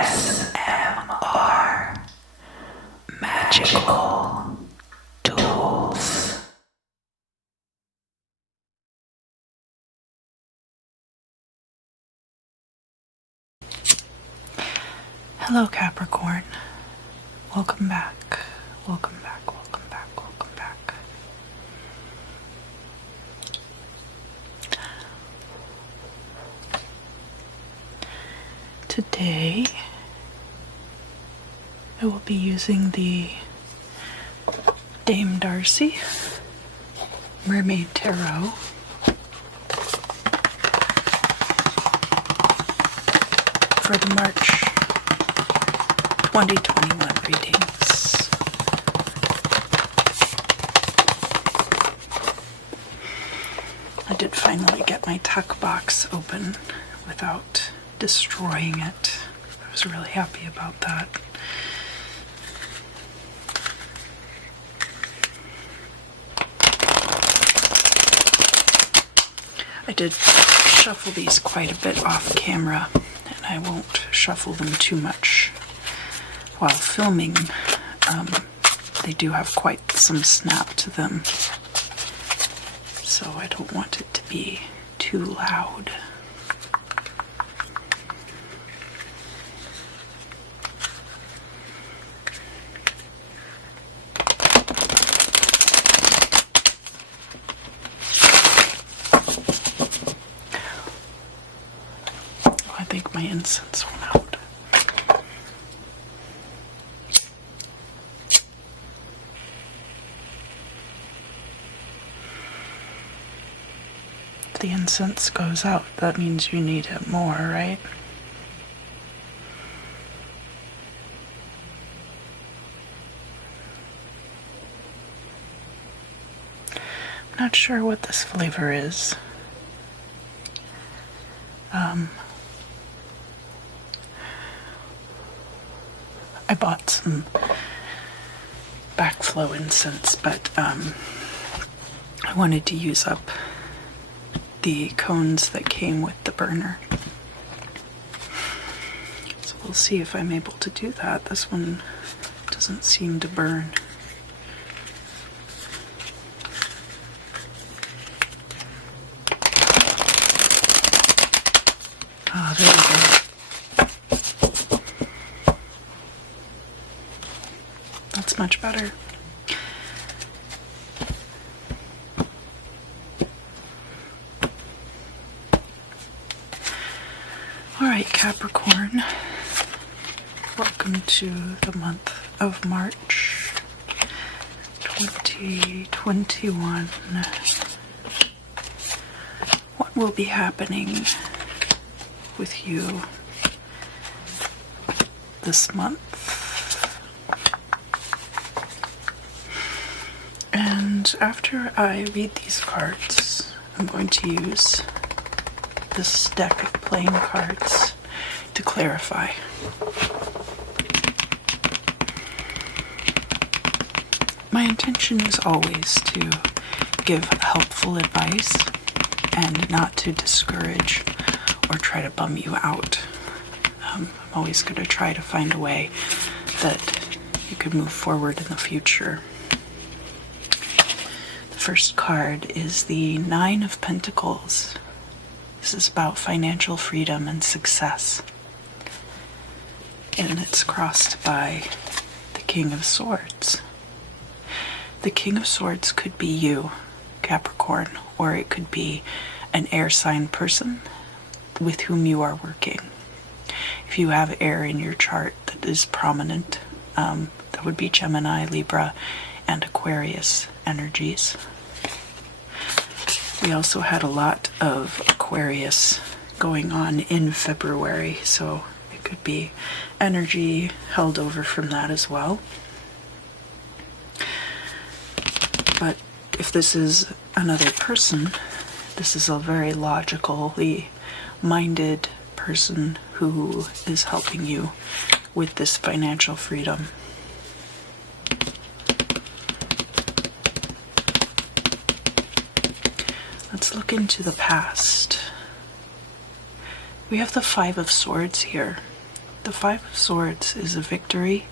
ASMR Magical Tools. Hello Capricorn, welcome back, welcome back, welcome back, welcome back. Today I will be using the Dame Darcy Mermaid Tarot for the March 2021 readings. I did finally get my tuck box open without destroying it. I was really happy about that. I did shuffle these quite a bit off camera, and I won't shuffle them too much while filming. They do have quite some snap to them, so I don't want it to be too loud. I think my incense went out. If the incense goes out, that means you need it more, right? I'm not sure what this flavor is. I bought some backflow incense, but I wanted to use up the cones that came with the burner. So we'll see if I'm able to do that. This one doesn't seem to burn. Ah, there we go. That's much better. All right, Capricorn, welcome to the month of March 2021. What will be happening with you this month? And after I read these cards, I'm going to use this deck of playing cards to clarify. My intention is always to give helpful advice and not to discourage or try to bum you out. I'm always going to try to find a way that you could move forward in the future. The first card is the Nine of Pentacles. This is about financial freedom and success. And it's crossed by the King of Swords. The King of Swords could be you, Capricorn, or it could be an air sign person with whom you are working. If you have air in your chart that is prominent, that would be Gemini, Libra, and Aquarius energies. We also had a lot of Aquarius going on in February, so it could be energy held over from that as well. But if this is another person, this is a very logically minded person who is helping you with this financial freedom. Let's look into the past. We have the Five of Swords here. The Five of Swords is a victory,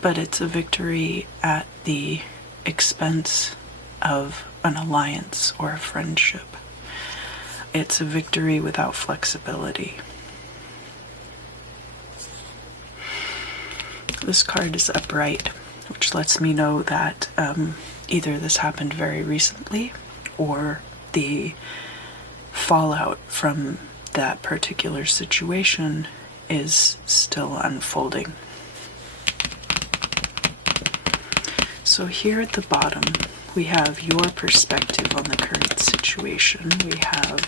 but it's a victory at the expense of an alliance or a friendship. It's a victory without flexibility. This card is upright, which lets me know that either this happened very recently or the fallout from that particular situation is still unfolding. So here at the bottom, we have your perspective on the current situation. We have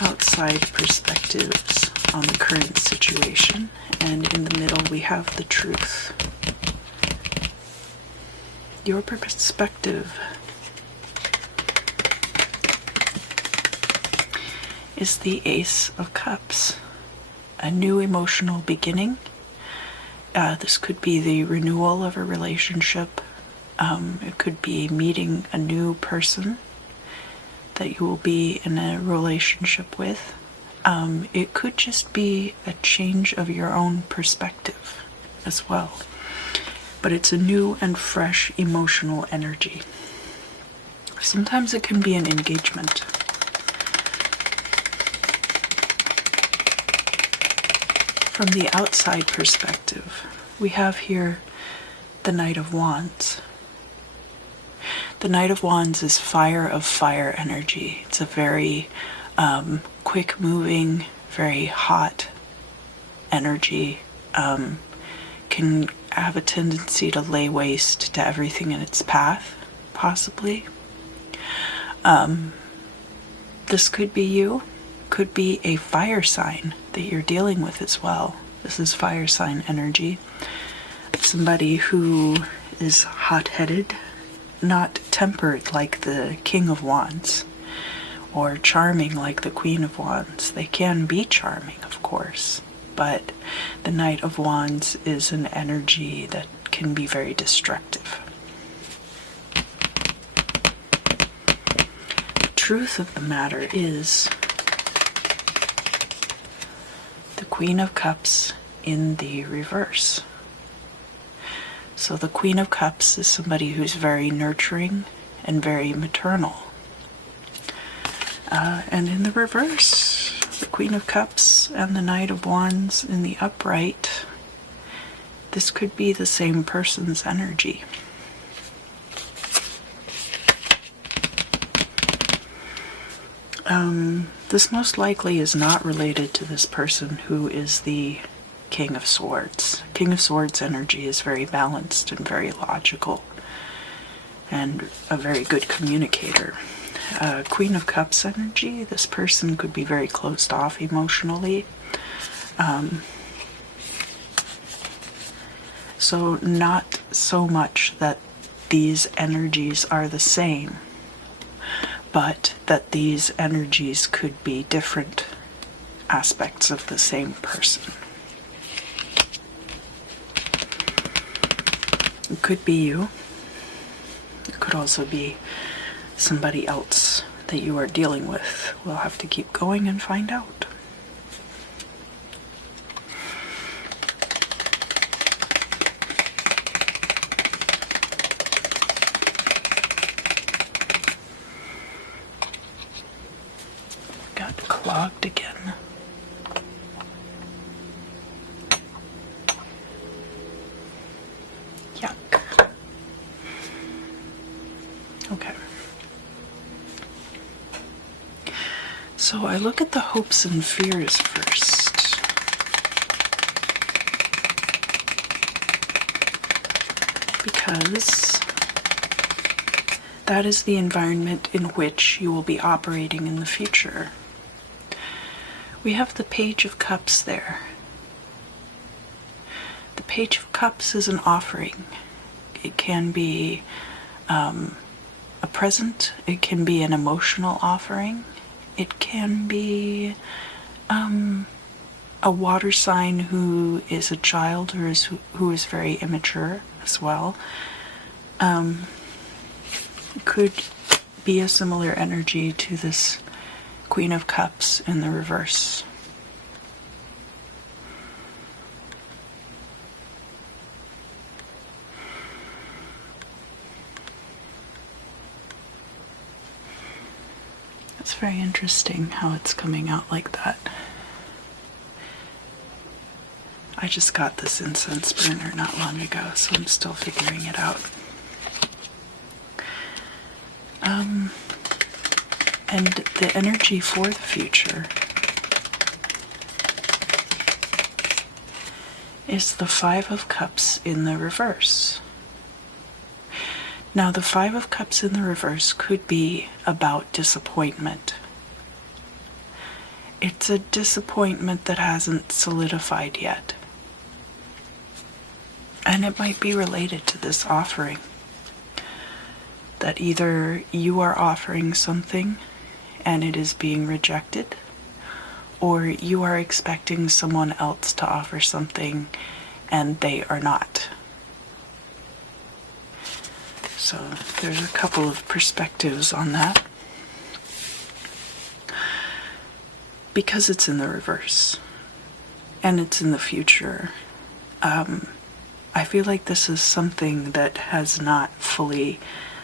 outside perspectives on the current situation. And in the middle, we have the truth. Your perspective is the Ace of Cups. A new emotional beginning. This could be the renewal of a relationship. It could be meeting a new person that you will be in a relationship with. It could just be a change of your own perspective as well. But it's a new and fresh emotional energy. Sometimes it can be an engagement. From the outside perspective, we have here the Knight of Wands. The Knight of Wands is fire of fire energy. It's a very quick moving, very hot energy. Can have a tendency to lay waste to everything in its path, possibly. This could be you. Could be a fire sign that you're dealing with as well. This is fire sign energy. Somebody who is hot-headed, not tempered like the King of Wands, or charming like the Queen of Wands. They can be charming, of course, but the Knight of Wands is an energy that can be very destructive. The truth of the matter is the Queen of Cups in the reverse. So the Queen of Cups is somebody who's very nurturing and very maternal. And in the reverse, the Queen of Cups and the Knight of Wands in the upright, this could be the same person's energy. This most likely is not related to this person who is the King of Swords. King of Swords energy is very balanced and very logical and a very good communicator. Queen of Cups energy, this person could be very closed off emotionally. So not so much that these energies are the same, but that these energies could be different aspects of the same person. It could be you. It could also be somebody else that you are dealing with. We'll have to keep going and find out. Got clogged again. Yuck. Okay. So I look at the hopes and fears first. Because that is the environment in which you will be operating in the future. We have the Page of Cups there. The Page of Cups is an offering. It can be a present. It can be an emotional offering. It can be a water sign who is a child or who is very immature as well. It could be a similar energy to this Queen of Cups in the reverse. It's very interesting how it's coming out like that. I just got this incense burner not long ago, so I'm still figuring it out. And the energy for the future is the Five of Cups in the reverse. Now, the Five of Cups in the reverse could be about disappointment. It's a disappointment that hasn't solidified yet. And it might be related to this offering. That either you are offering something and it is being rejected, or you are expecting someone else to offer something and they are not. So there's a couple of perspectives on that. Because it's in the reverse and it's in the future, I feel like this is something that has not fully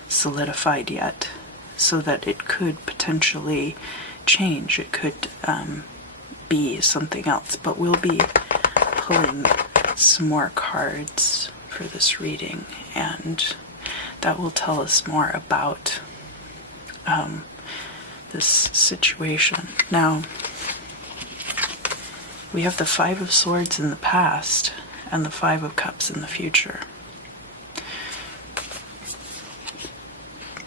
solidified yet, so that it could potentially change. It could be something else, but we'll be pulling some more cards for this reading, and that will tell us more about this situation. Now, we have the Five of Swords in the past and the Five of Cups in the future.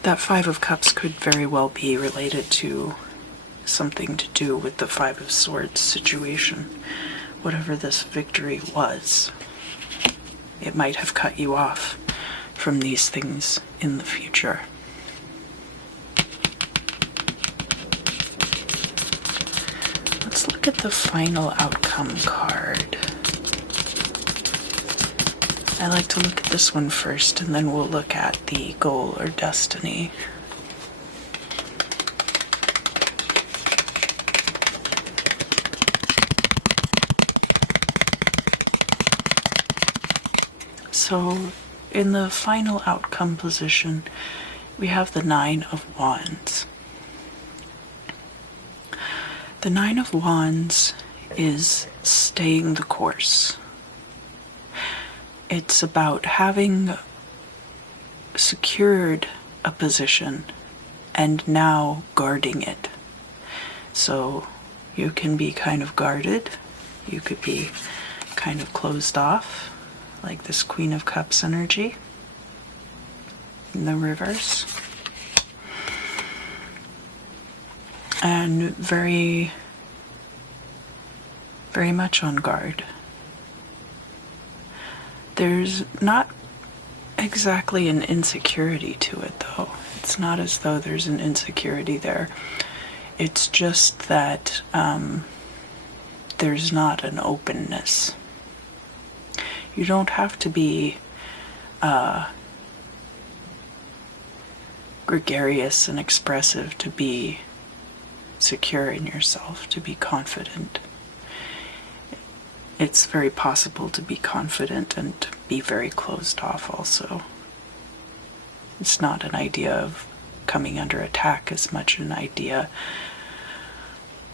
That Five of Cups could very well be related to something to do with the Five of Swords situation. Whatever this victory was, it might have cut you off from these things in the future. Let's look at the final outcome card. I like to look at this one first, and then we'll look at the goal or destiny. So, in the final outcome position, we have the Nine of Wands. The Nine of Wands is staying the course. It's about having secured a position and now guarding it. So you can be kind of guarded, you could be kind of closed off, like this Queen of Cups energy in the reverse. And very, very much on guard. There's not exactly an insecurity to it, though. It's not as though there's an insecurity there. It's just that there's not an openness. You don't have to be gregarious and expressive to be secure in yourself, to be confident. It's very possible to be confident and be very closed off also. It's not an idea of coming under attack as much an idea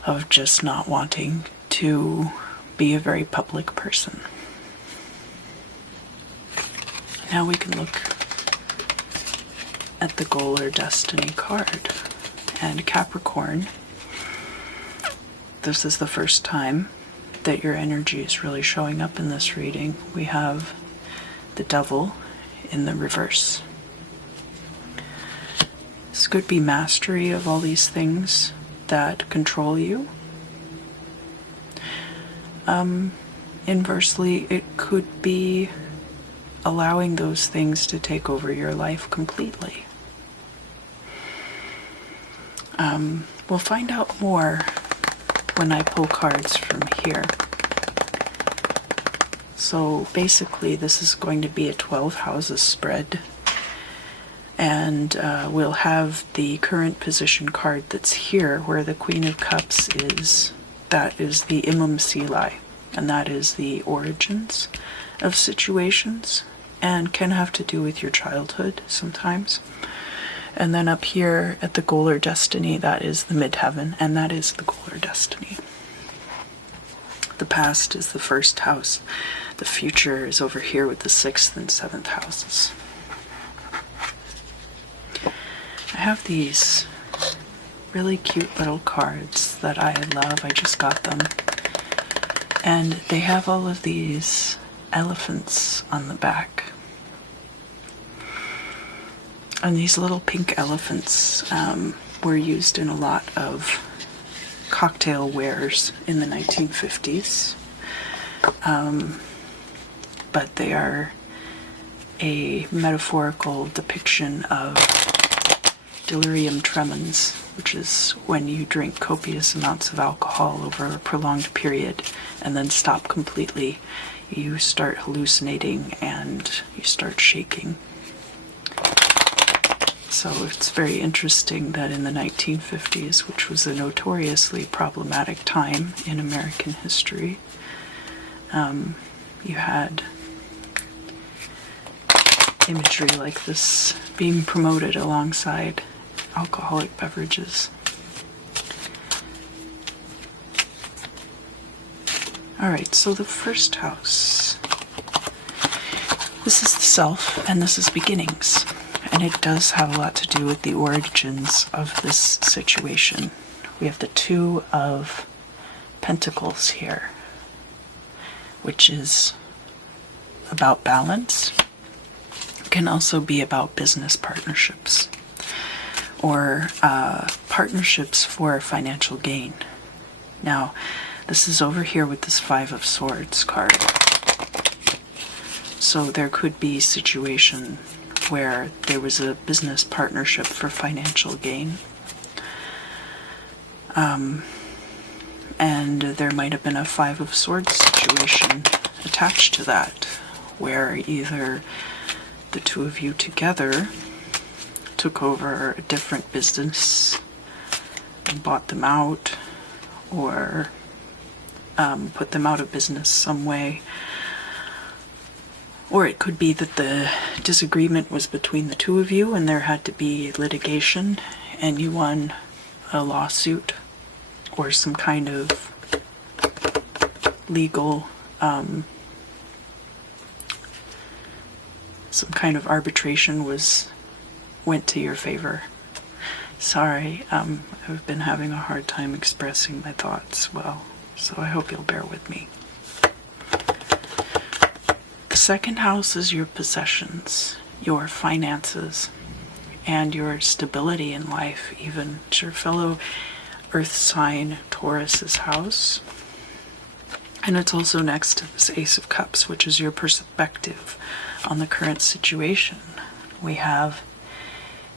of just not wanting to be a very public person. Now we can look at the goal or destiny card. And Capricorn, this is the first time that your energy is really showing up in this reading. We have the Devil in the reverse. This could be mastery of all these things that control you. Inversely, it could be allowing those things to take over your life completely. We'll find out more when I pull cards from here. So basically this is going to be a 12 houses spread, and we'll have the current position card that's here where the Queen of Cups is. That is the Imam Silai, and that is the origins of situations and can have to do with your childhood sometimes. And then up here at the goal or destiny, that is the midheaven, and that is the goal or destiny. The past is the first house. The future is over here with the 6th and 7th houses. I have these really cute little cards that I love. I just got them. And they have all of these elephants on the back. And these little pink elephants were used in a lot of cocktail wares in the 1950s. But they are a metaphorical depiction of delirium tremens, which is when you drink copious amounts of alcohol over a prolonged period and then stop completely. You start hallucinating and you start shaking. So it's very interesting that in the 1950s, which was a notoriously problematic time in American history, you had imagery like this being promoted alongside alcoholic beverages. Alright, so the first house. This is the self, and this is beginnings. And it does have a lot to do with the origins of this situation. We have the Two of Pentacles here, which is about balance. It can also be about business partnerships or partnerships for financial gain. Now, this is over here with this Five of Swords card. So there could be a situation where there was a business partnership for financial gain. And there might have been a Five of Swords situation attached to that, where either the two of you together took over a different business and bought them out, or put them out of business some way. Or it could be that the disagreement was between the two of you and there had to be litigation and you won a lawsuit or some kind of legal, some kind of arbitration went to your favor. Sorry, I've been having a hard time expressing my thoughts well, so I hope you'll bear with me. The second house is your possessions, your finances, and your stability in life. Even it's your fellow earth sign Taurus's house. And it's also next to this Ace of Cups, which is your perspective on the current situation. We have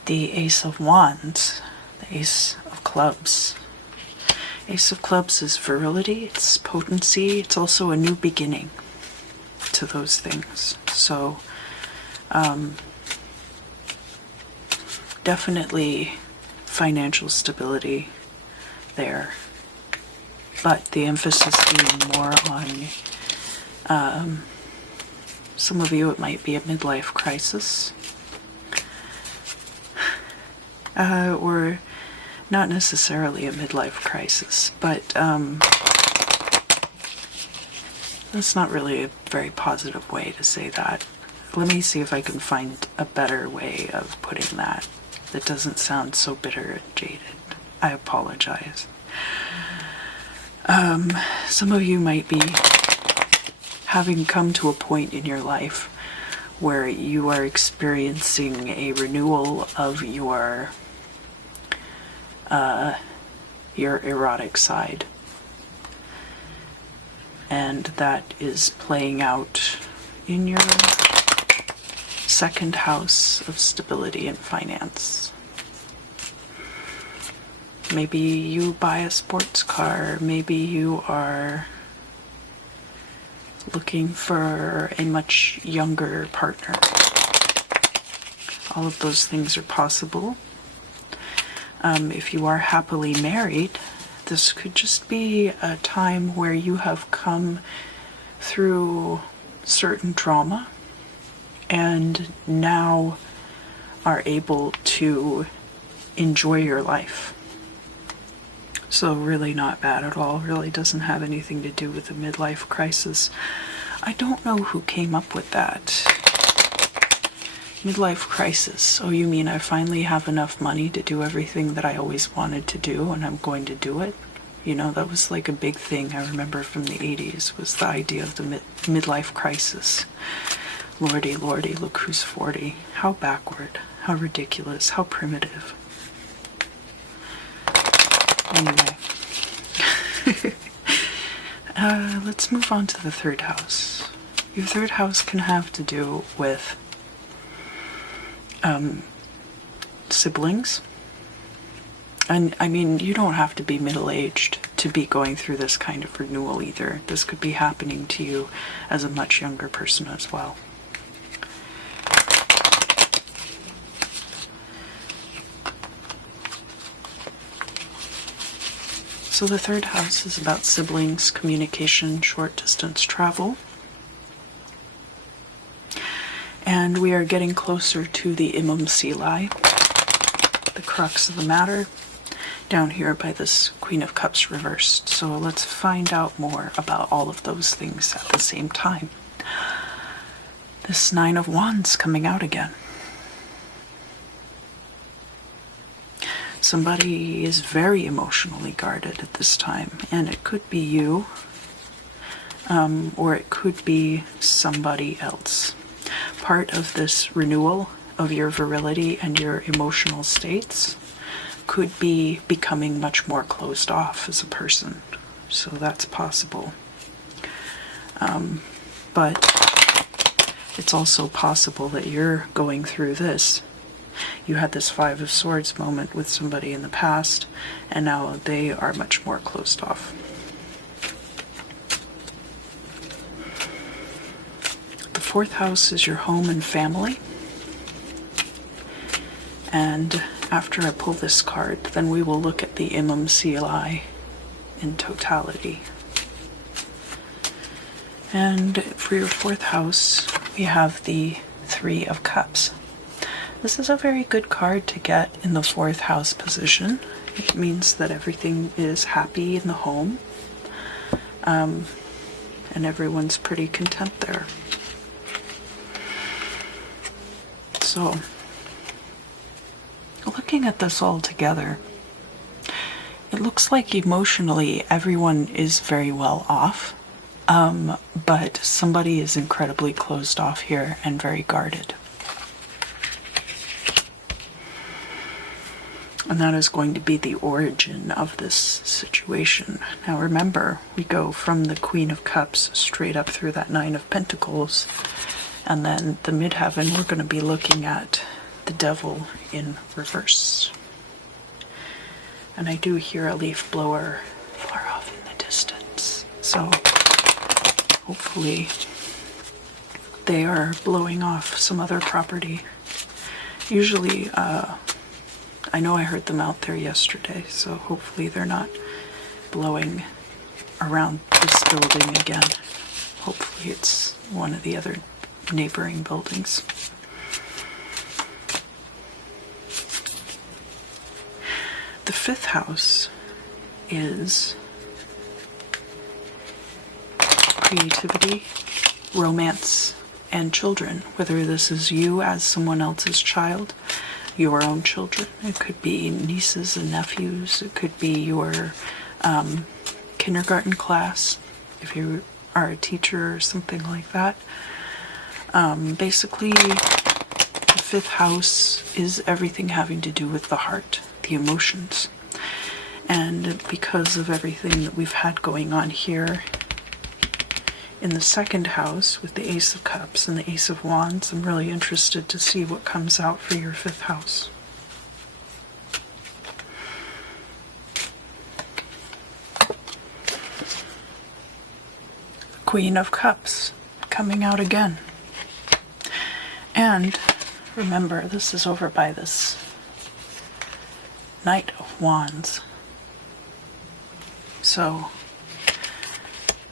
the Ace of Wands, the Ace of Clubs. Ace of Clubs is virility, it's potency, it's also a new beginning to those things. So definitely financial stability there, but the emphasis being more on some of you it might be a midlife crisis, or not necessarily a midlife crisis, but that's not really a very positive way to say that. Let me see if I can find a better way of putting that doesn't sound so bitter and jaded. I apologize. Some of you might be having come to a point in your life where you are experiencing a renewal of your erotic side. And that is playing out in your second house of stability and finance. Maybe you buy a sports car, maybe you are looking for a much younger partner. All of those things are possible. If you are happily married, this could just be a time where you have come through certain trauma and now are able to enjoy your life. So really not bad at all. Really doesn't have anything to do with the midlife crisis. I don't know who came up with that. Midlife crisis. Oh, you mean I finally have enough money to do everything that I always wanted to do and I'm going to do it? You know, that was like a big thing I remember from the 80s, was the idea of the midlife crisis. Lordy, lordy, look who's 40. How backward, how ridiculous, how primitive. Anyway, let's move on to the third house. Your third house can have to do with siblings. And I mean, you don't have to be middle-aged to be going through this kind of renewal either. This could be happening to you as a much younger person as well. So the third house is about siblings, communication, short-distance travel. And we are getting closer to the Imam Silai, the crux of the matter, down here by this Queen of Cups reversed. So let's find out more about all of those things at the same time. This Nine of Wands coming out again. Somebody is very emotionally guarded at this time, and it could be you, or it could be somebody else. Part of this renewal of your virility and your emotional states could be becoming much more closed off as a person. So that's possible. But it's also possible that you're going through this. You had this Five of Swords moment with somebody in the past, and now they are much more closed off. The fourth house is your home and family. And after I pull this card, then we will look at the Imam Silai in totality. And for your fourth house, we have the Three of Cups. This is a very good card to get in the fourth house position. It means that everything is happy in the home, and everyone's pretty content there. So, looking at this all together, it looks like emotionally everyone is very well off, but somebody is incredibly closed off here and very guarded. And that is going to be the origin of this situation. Now remember, we go from the Queen of Cups straight up through that Nine of Pentacles, and then the midheaven, we're going to be looking at the Devil in reverse. And I do hear a leaf blower far off in the distance. So hopefully they are blowing off some other property. Usually, I know I heard them out there yesterday, so hopefully they're not blowing around this building again. Hopefully it's one of the other neighboring buildings. The fifth house is creativity, romance, and children. Whether this is you as someone else's child, your own children, it could be nieces and nephews, it could be your kindergarten class, if you are a teacher or something like that. Basically, the fifth house is everything having to do with the heart, the emotions. And because of everything that we've had going on here in the second house with the Ace of Cups and the Ace of Wands, I'm really interested to see what comes out for your fifth house. Queen of Cups coming out again. And remember, this is over by this Knight of Wands. So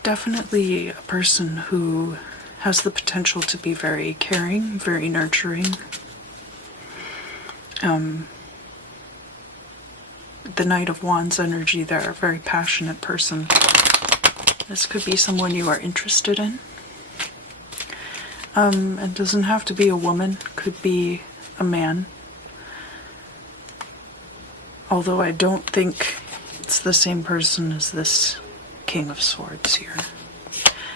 definitely a person who has the potential to be very caring, very nurturing, The Knight of Wands energy there, a very passionate person. This could be someone you are interested in. It doesn't have to be a woman, could be a man. Although I don't think it's the same person as this King of Swords here.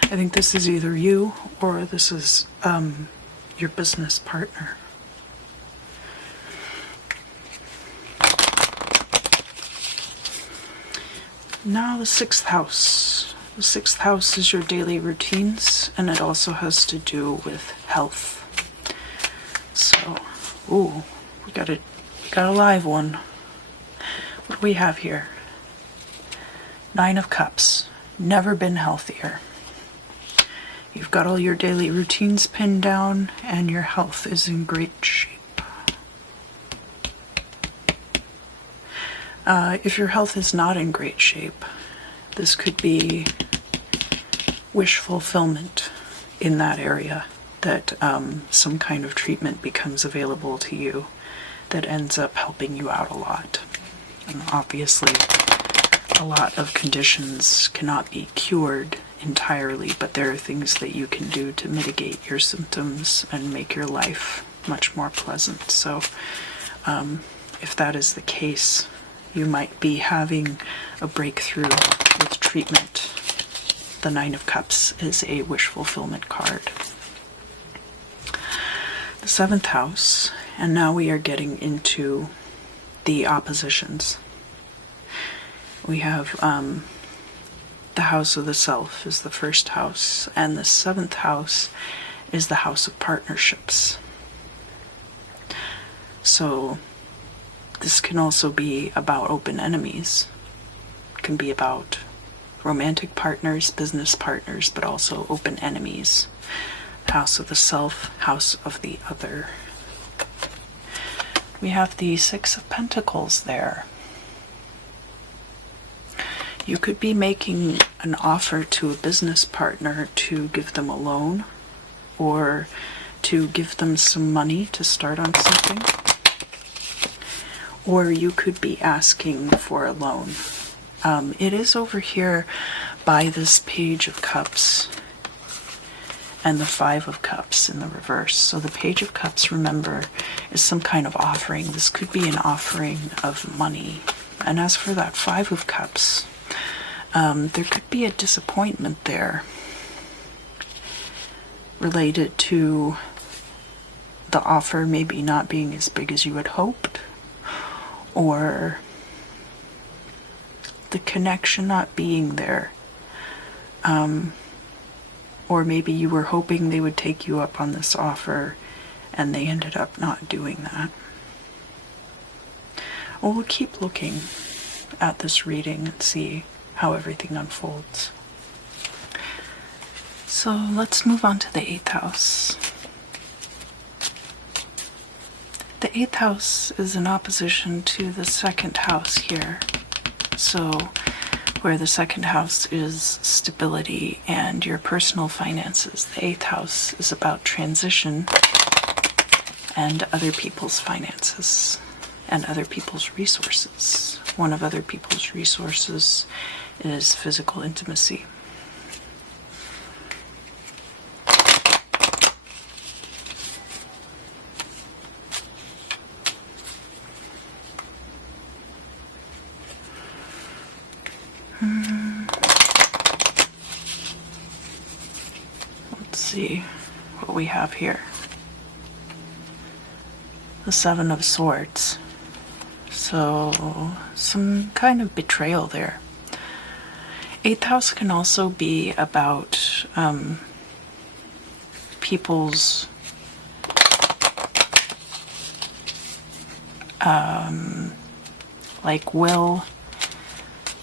I think this is either you or this is your business partner. Now the 6th house. The 6th house is your daily routines, and it also has to do with health. So, ooh, we got a live one. What do we have here? 9 of Cups. Never been healthier. You've got all your daily routines pinned down, and your health is in great shape. If your health is not in great shape, this could be wish fulfillment in that area, that some kind of treatment becomes available to you that ends up helping you out a lot. And obviously, a lot of conditions cannot be cured entirely, but there are things that you can do to mitigate your symptoms and make your life much more pleasant. So if that is the case, you might be having a breakthrough with treatment. The 9 of Cups is a wish fulfillment card. The 7th house, and now we are getting into the oppositions. We have the house of the self is the 1st house, and the 7th house is the house of partnerships. So this can also be about open enemies. It can be about romantic partners, business partners, but also open enemies. House of the self, house of the other. We have the 6 of Pentacles there. You could be making an offer to a business partner to give them a loan, or to give them some money to start on something. Or you could be asking for a loan. It is over here by this Page of Cups and the 5 of Cups in the reverse. So the Page of Cups, remember, is some kind of offering. This could be an offering of money. And as for that 5 of Cups, there could be a disappointment there related to the offer maybe not being as big as you had hoped, or the connection not being there. Or maybe you were hoping they would take you up on this offer and they ended up not doing that. Well, we'll keep looking at this reading and see how everything unfolds. So let's move on to the 8th house. The 8th house is in opposition to the 2nd house here. So where the 2nd house is stability and your personal finances, the 8th house is about transition and other people's finances and other people's resources. One of other people's resources is physical intimacy. Let's see what we have here. The 7 of Swords. So some kind of betrayal there. 8th house can also be about people's like will,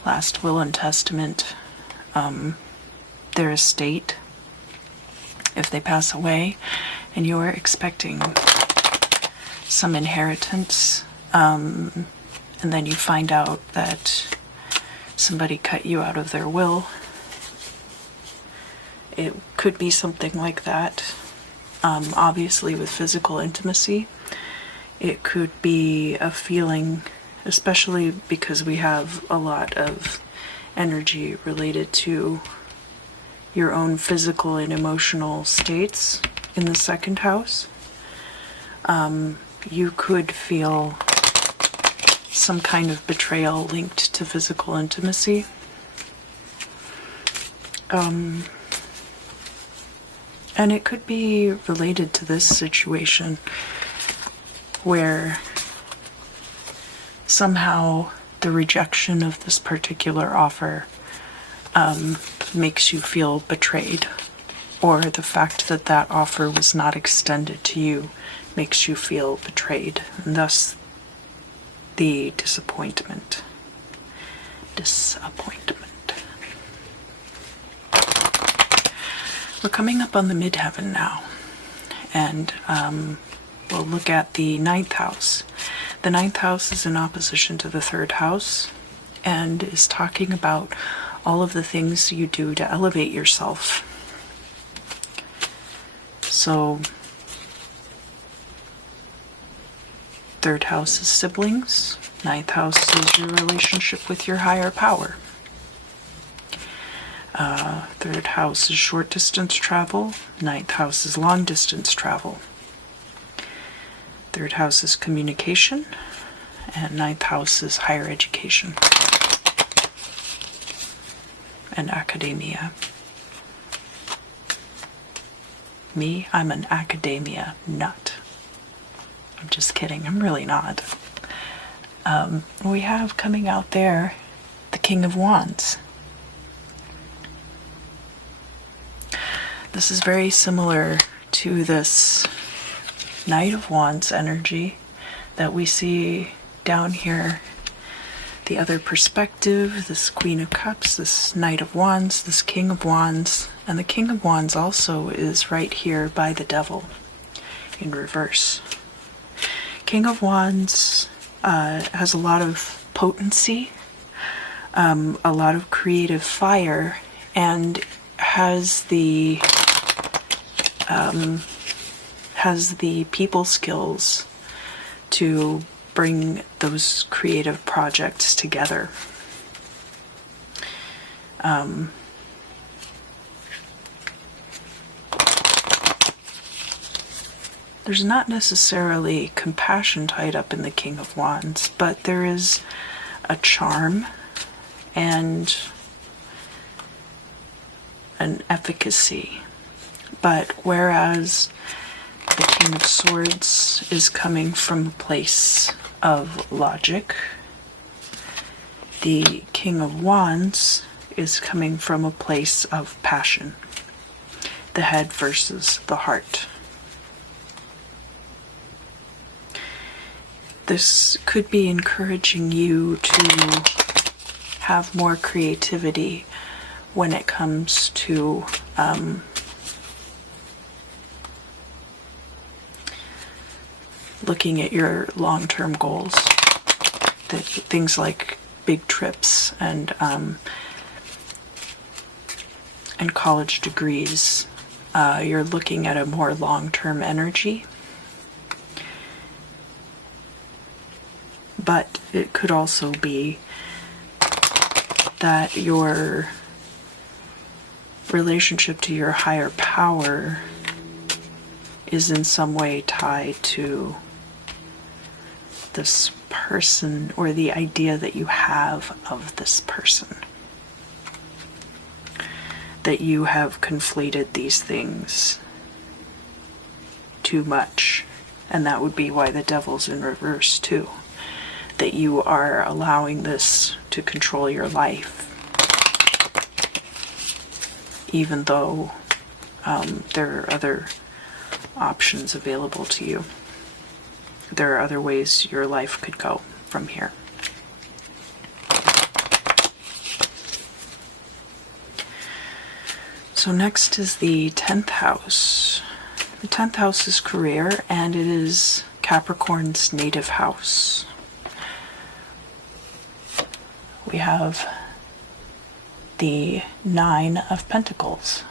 last will and testament, their estate, if they pass away and you're expecting some inheritance, and then you find out that somebody cut you out of their will. It could be something like that. Obviously with physical intimacy, It could be a feeling, especially because we have a lot of energy related to your own physical and emotional states in the second house. You could feel some kind of betrayal linked to physical intimacy. And it could be related to this situation where somehow the rejection of this particular offer makes you feel betrayed, or the fact that that offer was not extended to you makes you feel betrayed, and thus the disappointment. We're coming up on the midheaven now, and we'll look at the 9th house. The 9th house is in opposition to the 3rd house and is talking about all of the things you do to elevate yourself. So, 3rd house is siblings, 9th house is your relationship with your higher power. 3rd house is short distance travel, 9th house is long distance travel. 3rd house is communication, and 9th house is higher education and academia. Me, I'm an academia nut. I'm just kidding, I'm really not. We have coming out there the King of Wands. This is very similar to this Knight of Wands energy that we see down here. The other perspective, this Queen of Cups, this Knight of Wands, this King of Wands, and the King of Wands also is right here by the Devil in reverse. King of Wands has a lot of potency, a lot of creative fire, and has the people skills to bring those creative projects together. There's not necessarily compassion tied up in the King of Wands, but there is a charm and an efficacy. But whereas the King of Swords is coming from a place of logic, the King of Wands is coming from a place of passion. The head versus the heart. This could be encouraging you to have more creativity when it comes to looking at your long-term goals. Things like big trips and college degrees. You're looking at a more long-term energy. But it could also be that your relationship to your higher power is in some way tied to this person, or the idea that you have of this person. That you have conflated these things too much, and that would be why the Devil's in reverse too. That you are allowing this to control your life, even though there are other options available to you. There are other ways your life could go from here. So next is the 10th house. The 10th house is career, and it is Capricorn's native house. We have the 9 of Pentacles.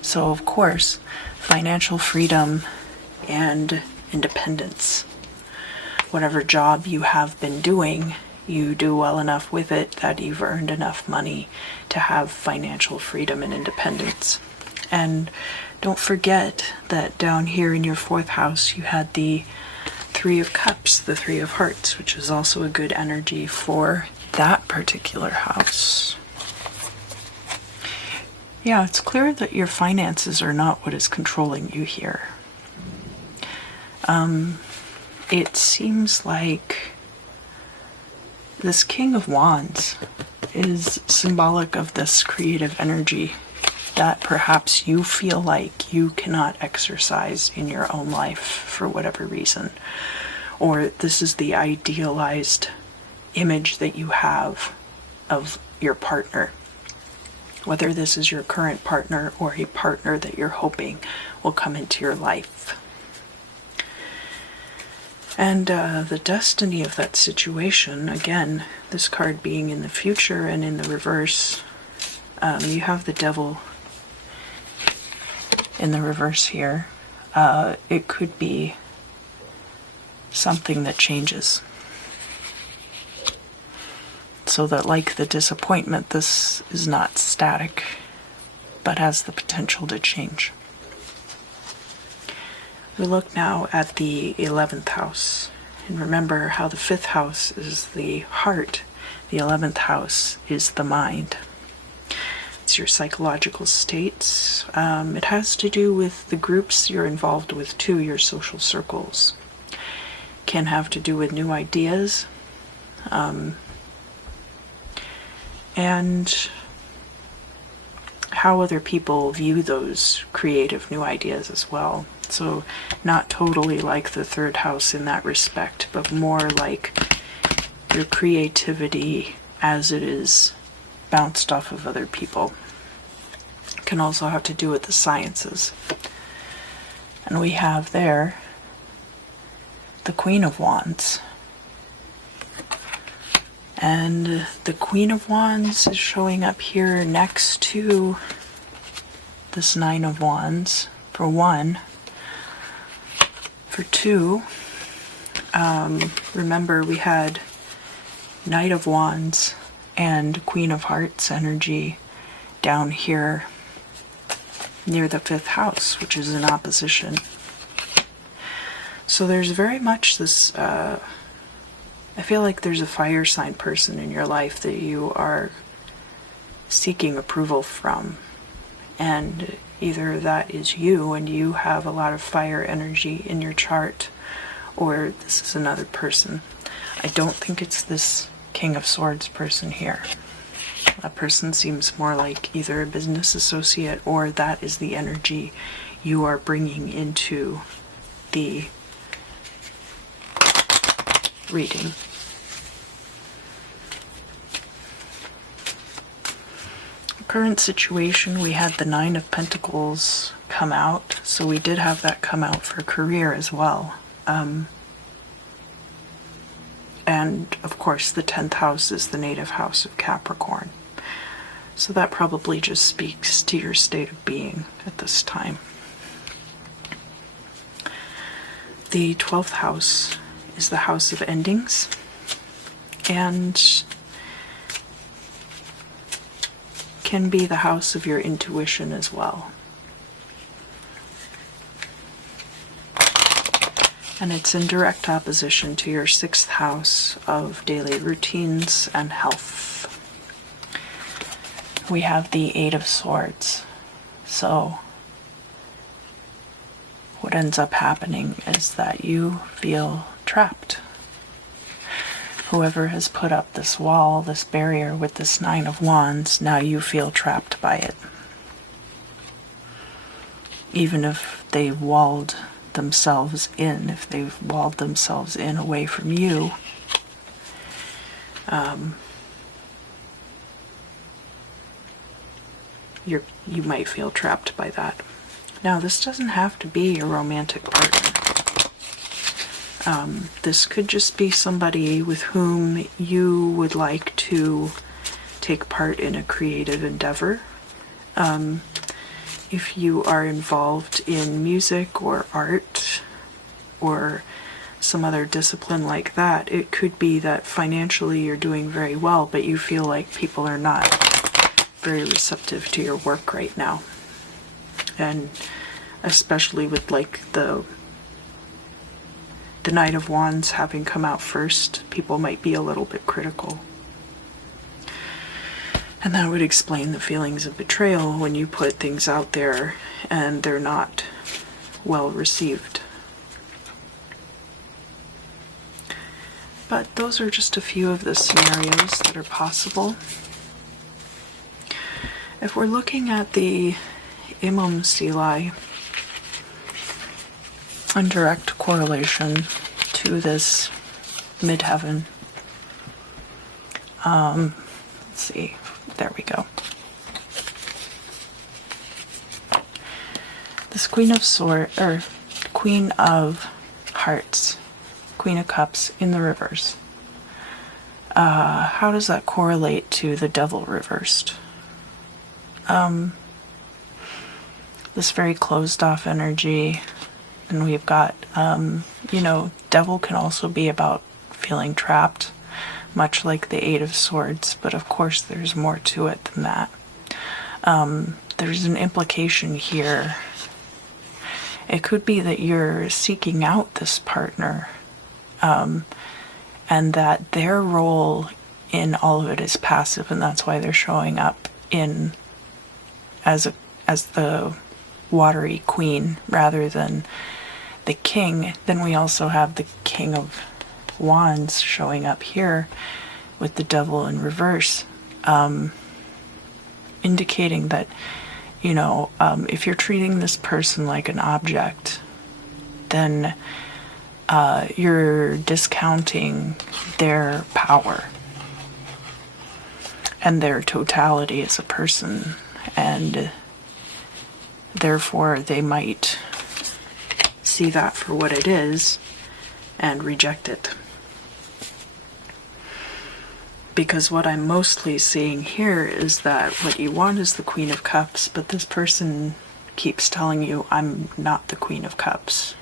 So of course, financial freedom and independence whatever job you have been doing, you do well enough with it that you've earned enough money to have financial freedom and independence. And don't forget that down here in your 4th house, you had the 3 of Cups, the 3 of Hearts, which is also a good energy for that particular house. Yeah, it's clear that your finances are not what is controlling you here. It seems like this King of Wands is symbolic of this creative energy that perhaps you feel like you cannot exercise in your own life for whatever reason. Or this is the idealized image that you have of your partner. Whether this is your current partner or a partner that you're hoping will come into your life. And the destiny of that situation, again, this card being in the future and in the reverse, you have the Devil in the reverse here. It could be something that changes. So that, like the disappointment, this is not static, but has the potential to change. We look now at the 11th house. And remember how the 5th house is the heart, the 11th house is the mind. It's your psychological states. It has to do with the groups you're involved with too, your social circles. Can have to do with new ideas. And how other people view those creative new ideas as well. So not totally like the 3rd house in that respect, but more like your creativity as it is bounced off of other people. It can also have to do with the sciences. And we have there the Queen of Wands. And the Queen of Wands is showing up here next to this 9 of Wands, for 1. For 2, remember we had Knight of Wands and Queen of Hearts energy down here near the 5th house, which is in opposition. So there's very much this, I feel like there's a fire sign person in your life that you are seeking approval from. And either that is you and you have a lot of fire energy in your chart, or this is another person. I don't think it's this King of Swords person here. That person seems more like either a business associate or that is the energy you are bringing into the reading. Current situation, we had the 9 of Pentacles come out, so we did have that come out for career as well. And of course the 10th house is the native house of Capricorn. So that probably just speaks to your state of being at this time. The 12th house is the house of endings, and can be the house of your intuition as well. And it's in direct opposition to your 6th house of daily routines and health. We have the 8 of Swords. So what ends up happening is that you feel trapped. Whoever has put up this wall, this barrier with this 9 of Wands, now you feel trapped by it. Even if they walled themselves in, if they've walled themselves in away from you, you might feel trapped by that. Now, this doesn't have to be a romantic partner. This could just be somebody with whom you would like to take part in a creative endeavor. If you are involved in music or art or some other discipline like that. It could be that financially you're doing very well, but you feel like people are not very receptive to your work right now. And especially with like the Knight of Wands having come out first, people might be a little bit critical. And that would explain the feelings of betrayal when you put things out there and they're not well received. But those are just a few of the scenarios that are possible. If we're looking at the Imum Stelae in direct correlation to this midheaven, let's see, there we go. This Queen of Swords, or Queen of Hearts, Queen of Cups in the reverse. How does that correlate to the Devil reversed? This very closed off energy, and we've got, you know, Devil can also be about feeling trapped, much like the Eight of Swords, but of course there's more to it than that. There's an implication here. It could be that you're seeking out this partner, and that their role in all of it is passive, and that's why they're showing up in as the watery queen rather than the king. Then we also have the King of Wands showing up here with the Devil in reverse, indicating that, you know, if you're treating this person like an object, then you're discounting their power and their totality as a person, and therefore they might see that for what it is and reject it. Because what I'm mostly seeing here is that what you want is the Queen of Cups, but this person keeps telling you, I'm not the Queen of Cups.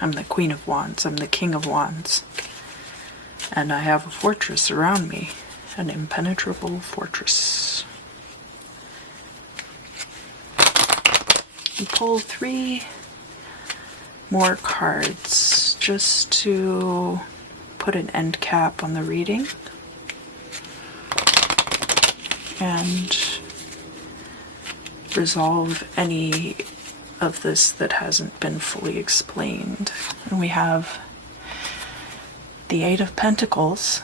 I'm the Queen of Wands, I'm the King of Wands. And I have a fortress around me, an impenetrable fortress. And pull 3 more cards just to put an end cap on the reading and resolve any of this that hasn't been fully explained. And we have the Eight of Pentacles,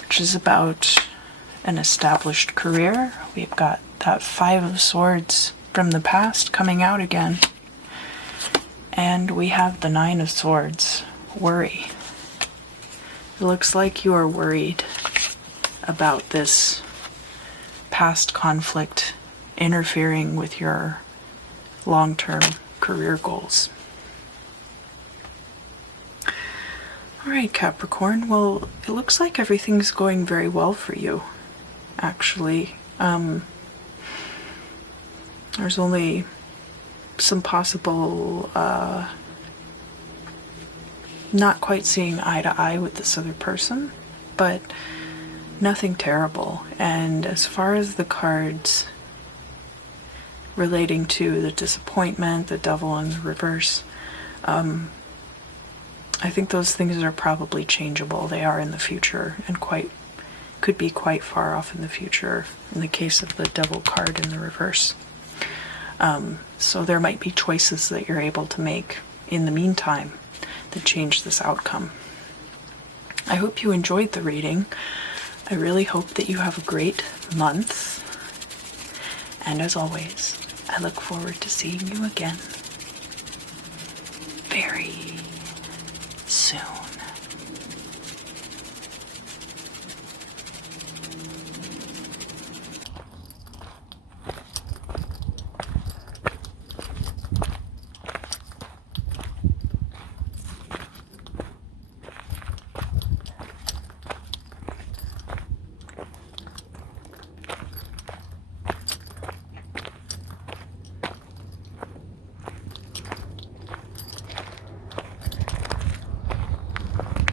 which is about an established career. We've got that Five of Swords from the past coming out again. And we have the Nine of Swords, worry. It looks like you are worried about this past conflict interfering with your long-term career goals. All right, Capricorn. Well, it looks like everything's going very well for you, actually. There's only some possible not quite seeing eye to eye with this other person, but nothing terrible. And as far as the cards relating to the disappointment, the Devil in the reverse, I think those things are probably changeable. They are in the future, and could be quite far off in the future in the case of the Devil card in the reverse. So there might be choices that you're able to make in the meantime that change this outcome. I hope you enjoyed the reading. I really hope that you have a great month. And as always, I look forward to seeing you again very